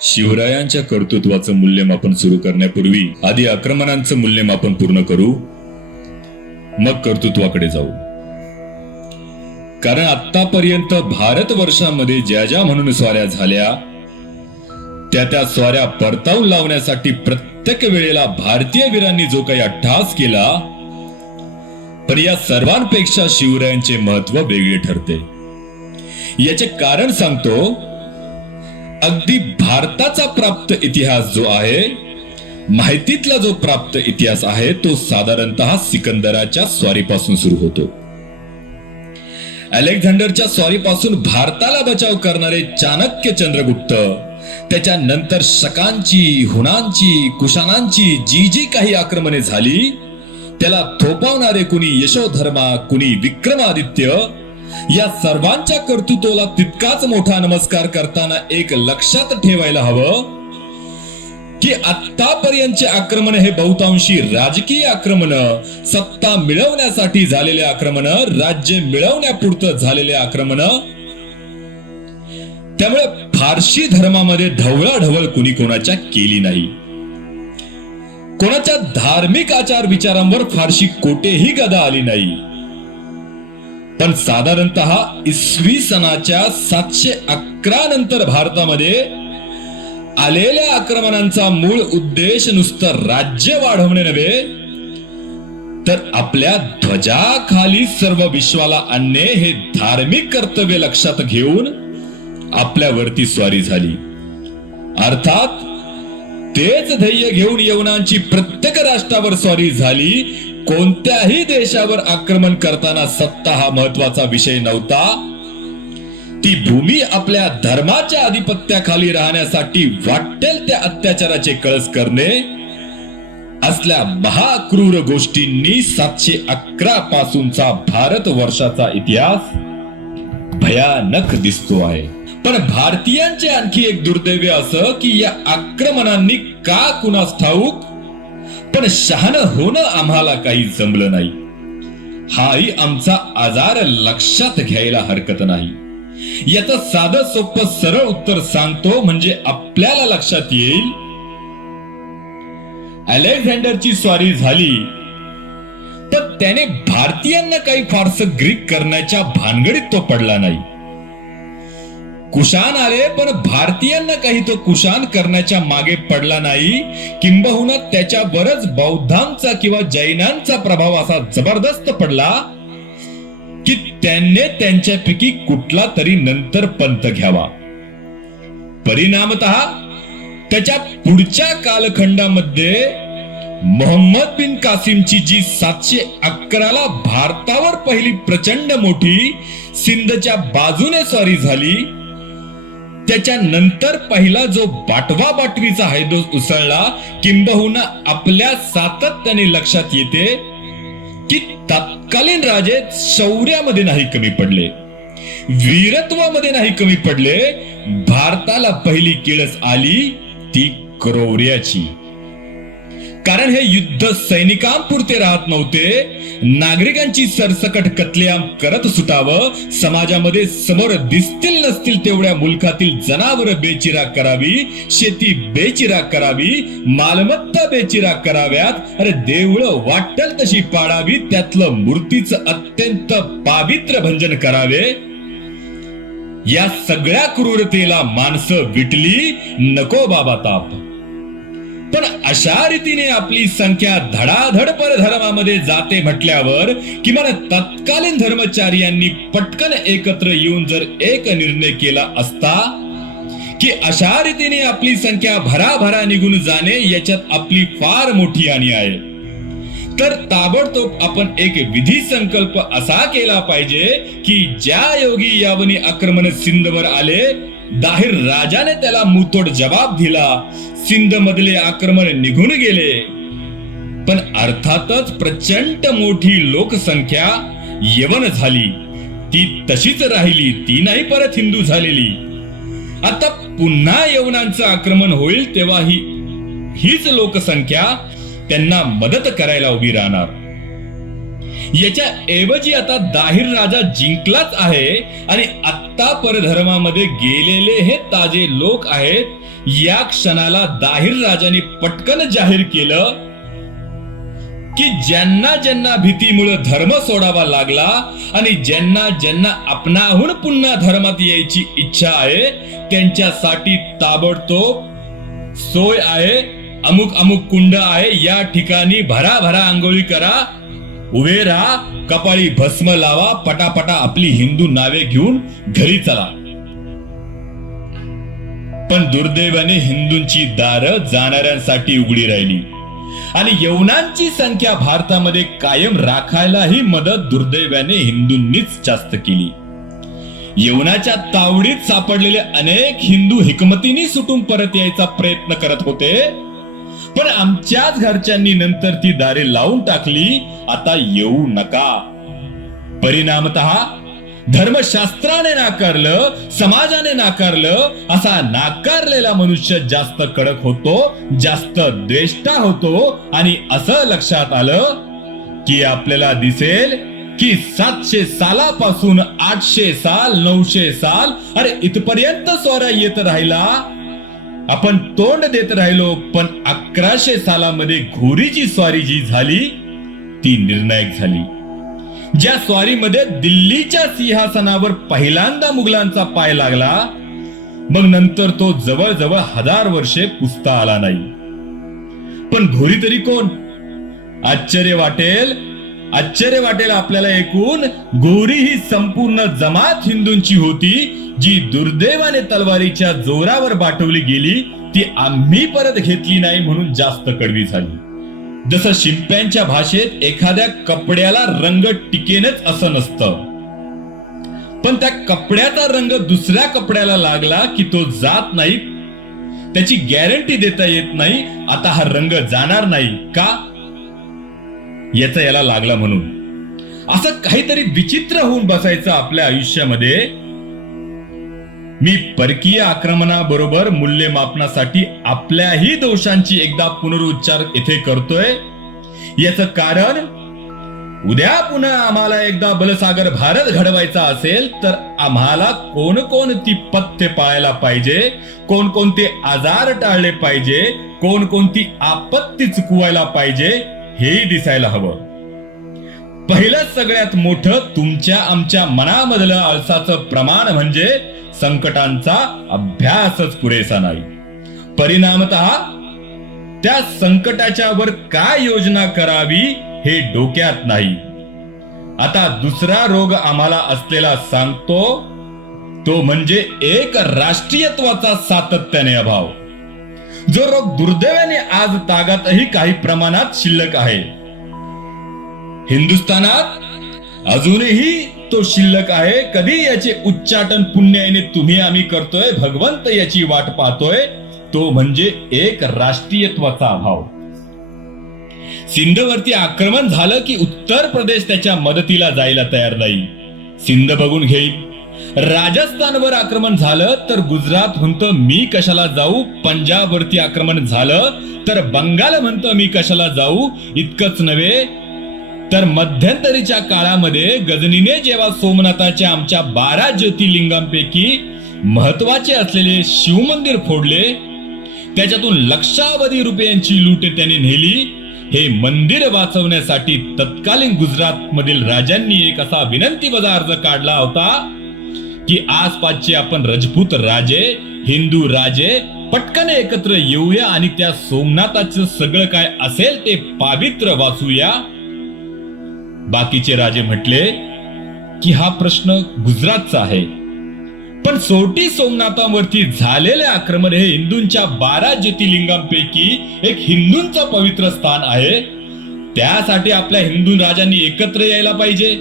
शिवरायांच्या कर्तृत्वाचं मूल्यमापन सुरू करण्यापूर्वी आधी आक्रमणांचं मूल्यमापन पूर्ण करू मग कर्तृत्वाकडे जाऊ. कारण आतापर्यंत भारत वर्षामध्ये ज्या ज्या म्हणून स्वाऱ्या झाल्या त्या त्या स्वाऱ्या परतावून लावण्यासाठी प्रत्येक वेळेला भारतीय वीरांनी जो काही अट्टहास केला पण या सर्वांपेक्षा शिवरायांचे महत्त्व वेगळे ठरते. याचे कारण सांगतो अगदी भारताचा प्राप्त इतिहास जो आहे माहितीतला जो प्राप्त इतिहास आहे तो साधारणतः सिकंदराच्या स्वारीपासून सुरू होतो. अलेक्झांडरच्या स्वारीपासून भारताला बचाव करणारे चाणक्य चंद्रगुप्त त्याच्यानंतर शकांची हुणांची कुशाणांची जी जी काही आक्रमणे झाली त्याला थोपवणारे कुणी यशोधर्मा कुणी विक्रमादित्य या सर्वांच्या कर्तृत्वाला तितकाच मोठा नमस्कार करताना एक लक्षात ठेवायला हवं की आतापर्यंतचे आक्रमण हे बहुतांशी राजकीय आक्रमण सत्ता मिळवण्यासाठी झालेले आक्रमण राज्य मिळवण्यापुरतं झालेले आक्रमण. त्यामुळे फारशी धर्मामध्ये ढवळाढवळ कुणी कोणाच्या केली नाही. कोणाच्या धार्मिक आचार विचारांवर फारशी कोठेही गदा आली नाही. पण साधारणतः इसवी सनाच्या सातशे अकरा नंतर भारतामध्ये आलेल्या आक्रमणांचा मूळ उद्देश नुसतं राज्य वाढवणे नव्हे तर आपल्या ध्वजाखाली सर्व विश्वाला आणणे हे धार्मिक कर्तव्य लक्षात घेऊन आपल्यावरती स्वारी झाली. अर्थात तेच ध्येय घेऊन यवनांची प्रत्येक राष्ट्रावर स्वारी झाली कोणत्याही देशावर आक्रमण करताना सत्ता हा महत्त्वाचा विषय नव्हता. ती भूमी आपल्या धर्माच्या आधिपत्याखाली राहण्यासाठी वाटेल त्या अत्याचाराचे कळस करणे असल्या महाक्रूर गोष्टींनी सातशे अकरा पासूनचा भारत वर्षाचा इतिहास भयानक दिसतो आहे. पण भारतीयांचे आणखी एक दुर्दैव असं की या आक्रमणांनी का कुणास ठाऊक? पण शहाण होणं आम्हाला काही जमलं नाही. हाही आमचा आजार लक्षात घ्यायला हरकत नाही. याचं साधं सोपं सरळ उत्तर सांगतो म्हणजे आपल्याला लक्षात येईल. अलेक्झांडरची स्वारी झाली. तर त्याने भारतीयांना काही फारसं ग्रीक करण्याच्या भानगडीत तो पडला नाही. कुशान आले पण भारतीयांना काही तो कुशान करण्याच्या मागे पडला नाही. किंबहुना त्याच्यावरच बौद्धांचा किंवा जैनांचा प्रभाव असा जबरदस्त पडला की त्यांनी त्यांच्यापैकी कुठला तरी नंतर पंत घ्यावा. परिणामत त्याच्या पुढच्या कालखंडामध्ये मोहम्मद बिन कासिमची जी सातशे अकराला भारतावर पहिली प्रचंड मोठी सिंधच्या बाजूने स्वारी झाली त्याच्यानंतर पहिला जो बाटवा बाटवीचा हैदोस उसळला किंबहुना आपल्या सातत्याने लक्षात येते की तत्कालीन राजे शौर्यामध्ये नाही कमी पडले. वीरत्वामध्ये नाही कमी पडले. भारताला पहिली किळस आली ती क्रौर्याची कारण हे युद्ध सैनिकांपुरते राहत नव्हते. नागरिकांची सरसकट कतलेआम करत सुटावं. समाजामध्ये समोर दिसतील नसतील तेवढ्या मुलखातील जनावर बेचिरा करावी. शेती बेचिरा करावी. मालमत्ता बेचिरा कराव्यात. अरे देवळ वाटल तशी पाडावी. त्यातलं मूर्तीचं अत्यंत पावित्र भंजन करावे. या सगळ्या क्रूरतेला माणसं विटली. नको बाबा ताप. पण अशा रीतीने आपली संख्या धडाधड पर धर्मामध्ये जाते म्हटल्यावर किमान तत्कालीन धर्मचार्यांनी पटकन एकत्र येऊन जर एक निर्णय केला असता की अशा रीतीने आपली संख्या भराभरा निघून जाणे याच्यात आपली फार मोठी हानी आहे. तर ताबडतोब आपण एक विधी संकल्प असा केला पाहिजे की ज्या योगी यावनी आक्रमण सिंधवर आले दाहिर राजाने त्याला मुतोड जबाब दिला सिंध मधले आक्रमण निघून गेले. पण अर्थातच प्रचंड मोठी लोकसंख्या यवन झाली. ती तशीच राहिली ती नाही परत हिंदू झालेली. आता पुन्हा यवनांचं आक्रमण होईल तेव्हा ही हीच लोकसंख्या त्यांना मदत करायला उभी राहणार. याच्या ऐवजी आता दाहिर राजा जिंकलाच आहे आणि आत्ता परधर्मामध्ये गेलेले हे ताजे लोक आहेत या क्षणाला दाहिर राजाने पटकन जाहीर केलं की ज्यांना ज्यांना भीतीमुळे धर्म सोडावा लागला आणि ज्यांना ज्यांना आपणाहून पुन्हा धर्मात यायची इच्छा आहे त्यांच्यासाठी ताबडतोब सोय आहे अमुक अमुक कुंड आहे या ठिकाणी भरा भरा आंघोळी करा उभे राहा कपाळी भस्म लावा पटापटा आपली हिंदू नावे घेऊन घरी चला. पण दुर्दैवाने हिंदूंची दारं जाणाऱ्यांसाठी उघडी राहिली. आणि यवनांची संख्या भारतामध्ये कायम राखायलाही मदत दुर्दैवाने हिंदूंनीच जास्त केली. यवनाच्या तावडीत सापडलेले अनेक हिंदू हिकमतीने सुटून परत यायचा प्रयत्न करत होते. पण आमच्याच घरच्यांनी नंतर ती दारे लावून टाकली. आता येऊ नका. परिणामत धर्मशास्त्राने नाकारलं समाजाने नाकारलं असा नाकारलेला मनुष्य जास्त कडक होतो जास्त द्वेष्टा होतो आणि असं लक्षात आलं की आपल्याला दिसेल की सातशे सालापासून आठशे साल नऊशे साल अरे इथपर्यंत स्वरा येत राहिला. आपण तोंड देत राहिलो पण अकराशे सालामध्ये घोरीची स्वारी जी झाली ती निर्णायक झाली. ज्या स्वारीमध्ये दिल्लीच्या सिंहासनावर पहिल्यांदा मुघलांचा पाय लागला मग नंतर तो जवळजवळ हजार वर्षे पुसता आला नाही. पण घोरी तरी कोण? आश्चर्य वाटेल आश्चर्य वाटेल आपल्याला ऐकून गोरी ही संपूर्ण जमात हिंदूंची होती जी दुर्दैवाने तलवारीच्या जोरावर बाटवली गेली ती आम्ही परत घेतली नाही म्हणून जास्त कडवी झाली. जसं शिंप्यांच्या भाषेत एखाद्या कपड्याला रंग टिकेनच असं नसतं. पण त्या कपड्याचा रंग दुसऱ्या कपड्याला लागला की तो जात नाही. त्याची गॅरंटी देता येत नाही आता हा रंग जाणार नाही का? याचा याला लागला म्हणून. असं काहीतरी विचित्र होऊन बसायचं आपल्या आयुष्यामध्ये. मी परकीय आक्रमणाबरोबर मूल्यमापनासाठी आपल्याही दोषांची एकदा पुनरुच्चार येथे करतोय. याच कारण उद्या पुन्हा आम्हाला एकदा बलसागर भारत घडवायचा असेल तर आम्हाला कोणकोणती पथ्य पाळायला पाहिजे कोणकोणते आजार टाळले पाहिजे कोणकोणती आपत्ती चुकवायला पाहिजे हेही दिसायला हवं. पहिलं सगळ्यात मोठं तुमच्या आमच्या मनामधलं आळसाचं प्रमाण म्हणजे संकटांचा अभ्यासच पुरेसा नाही. परिणामत त्या संकटाच्या वर काय योजना करावी हे डोक्यात नाही. आता दुसरा रोग आम्हाला असलेला सांगतो तो म्हणजे एक राष्ट्रीयत्वाचा सातत्याने अभाव. जो रोग दुर्दैवाने आज तागातही काही प्रमाणात शिल्लक आहे. हिंदुस्थानात अजूनही तो शिल्लक आहे. कधी याचे उच्चाटन पुण्याने तुम्ही आम्ही करतोय भगवंत याची वाट पाहतोय तो म्हणजे एक राष्ट्रीयत्वाचा अभाव. सिंधवरती आक्रमण झालं की उत्तर प्रदेश त्याच्या मदतीला जायला तयार नाही. सिंध बघून घेईल राजस्थानवर आक्रमण झालं तर गुजरात म्हणतं मी कशाला जाऊ? पंजाबवरती आक्रमण झालं तर बंगाल म्हणतं मी कशाला जाऊ? इतकंच नव्हे तर मध्यंतरीच्या काळामध्ये गजनीने जेव्हा सोमनाथाच्या आमच्या बारा ज्योतिर्लिंगांपैकी महत्त्वाचे असलेले शिवमंदिर फोडले त्याच्यातून लक्षावधी रुपयांची लूट त्याने नेली हे मंदिर वाचवण्यासाठी तत्कालीन गुजरात मधील राजांनी एक असा विनंती वजा अर्ज काढला होता की आसपासचे आपण रजपूत राजे हिंदू राजे पटकन एकत्र येऊया आणि त्या सोमनाथाचं सगळं काय असेल ते पावित्र वाचूया. बाकीचे राजे म्हटले की हा प्रश्न गुजरातचा आहे. पण सोटी सोमनाथांवरती झालेले आक्रमण हे हिंदूंच्या बारा ज्योतिर्लिंगांपैकी एक हिंदूंचं पवित्र स्थान आहे. त्यासाठी आपल्या हिंदू राजांनी एकत्र यायला पाहिजे.